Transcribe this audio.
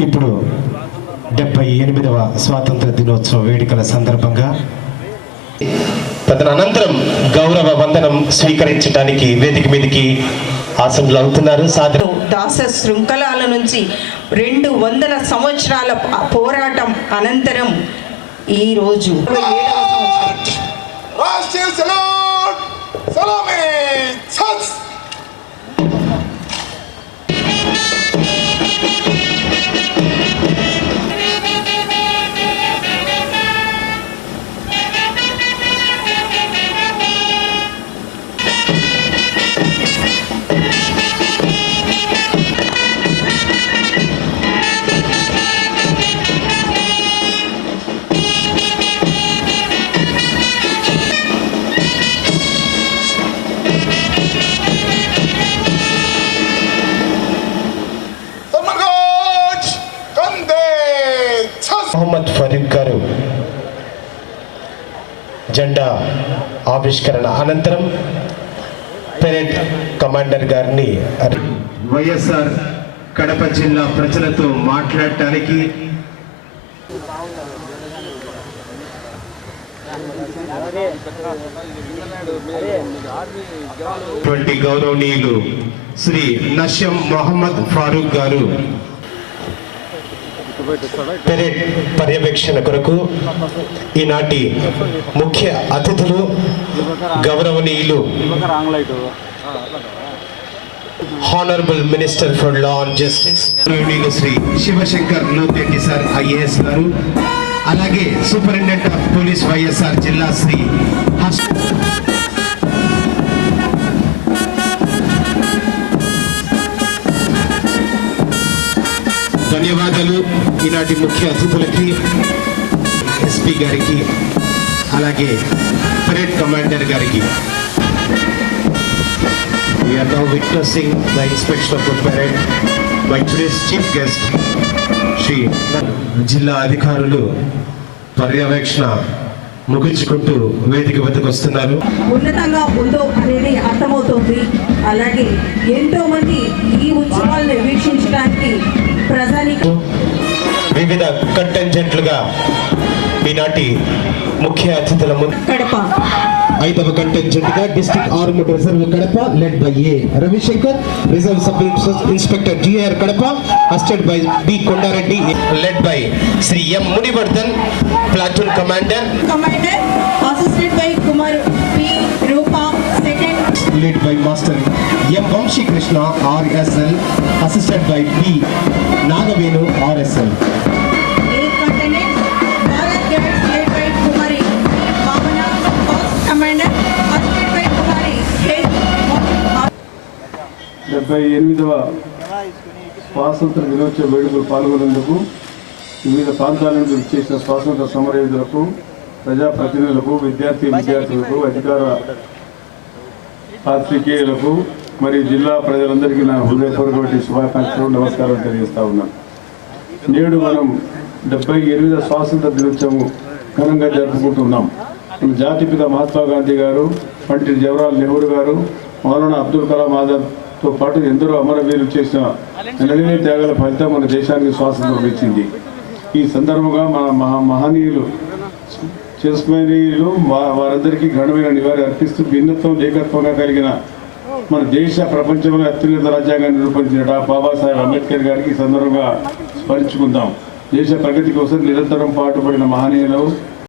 ఇప్పుడు డెబ్బై ఎనిమిదవ స్వాతంత్ర దినోత్సవ వేడుకల సందర్భంగా తదనంతరం గౌరవ వందనం స్వీకరించడానికి వేదిక మీదకి ఆసనులు అవుతున్నారు. సాధన దాస శృంఖలాల నుంచి రెండు వందల సంవత్సరాల పోరాటం అనంతరం ఈరోజు ఏడవ మొహమ్మద్ ఫరీద్ గారు జెండా ఆవిష్కరణ అనంతరం పెరేడ్ కమాండర్ గారిని వైఎస్ఆర్ కడప జిల్లా ప్రజలతో మాట్లాడటానికి గౌరవనీయులు శ్రీ నష్యం మొహమ్మద్ ఫారూక్ గారు పర్యవేక్షణ కొరకు ఈనాటి ముఖ్య అతిథులు గౌరవనీయులు honourable minister for law and justice Shri Shivashankar Lotheti sir IAS garu అలాగే సూపరింటెండెంట్ ఆఫ్ పోలీస్ వైఎస్ఆర్ జిల్లా శ్రీ హర్ష ఈనాటి ముఖ్య అతిథులకి ఎస్పీ గారికి అలాగే పరేడ్ కమాండర్ గారికి. We now now the inspection of the parade by today's chief guest Shri జిల్లా అధికారులు పర్యవేక్షణ ముగించుకుంటూ వేదిక వద్దకు వస్తున్నారు. ఉన్నతంగా ఉందో అనేది అర్థమవుతోంది. అలాగే ఎంతో మంది వివిధ కంటెంజెంట్లుగా ఈనాటి ముఖ్య అతిథుల ముందు కడప ఐదవ కంటెంజెంట్ గా district armed reserve Kadapa led by A Ravishankar reserve sub inspector GR Kadapa assisted by B Kondareddy led by Shri M Munivardhan platoon commander commander assistant by Kumar P Rupa second led by Master M. Vamshi Krishna, RSL, assisted by B. Nagavenu, RSL. డెబ్బై ఎనిమిదవ స్వాతంత్ర దినోత్సవ వేడుకలు పాల్గొనేందుకు వివిధ ప్రాంతాల నుండి చేసిన స్వాతంత్ర సమరయోధులకు ప్రజాప్రతినిధులకు విద్యార్థి విద్యార్థులకు అధికార పాత్రికేయులకు మరియు జిల్లా ప్రజలందరికీ నా హృదయపూర్వక శుభాకాంక్షలు నమస్కారం తెలియజేస్తా ఉన్నాను నేడు మనం డెబ్బై ఎనిమిదవ స్వాతంత్ర దినోత్సవం ఘనంగా జరుపుకుంటున్నాం. జాతిపిత మహాత్మా గాంధీ గారు పండిట్ జవహర్లాల్ నెహ్రూ గారు మౌలానా అబ్దుల్ కలాం తో పాటు ఎందరో అమరవీరులు చేసిన నిలలేని త్యాగాల ఫలితం మన దేశానికి స్వాతంత్రం ఇచ్చింది. ఈ సందర్భంగా మన మహా మహనీయులు చిరస్మరణీయులు వారందరికీ ఘనమైన నివారి అర్పిస్తూ భిన్నత్వం ఏకత్వంగా కలిగిన మన దేశ ప్రపంచంలో అత్యున్నత రాజ్యాంగాన్ని నిరూపించిన బాబాసాహెబ్ అంబేద్కర్ గారికి ఈ సందర్భంగా స్మరించుకుందాం. దేశ ప్రగతి కోసం నిరంతరం పాటుపడిన మహనీయులు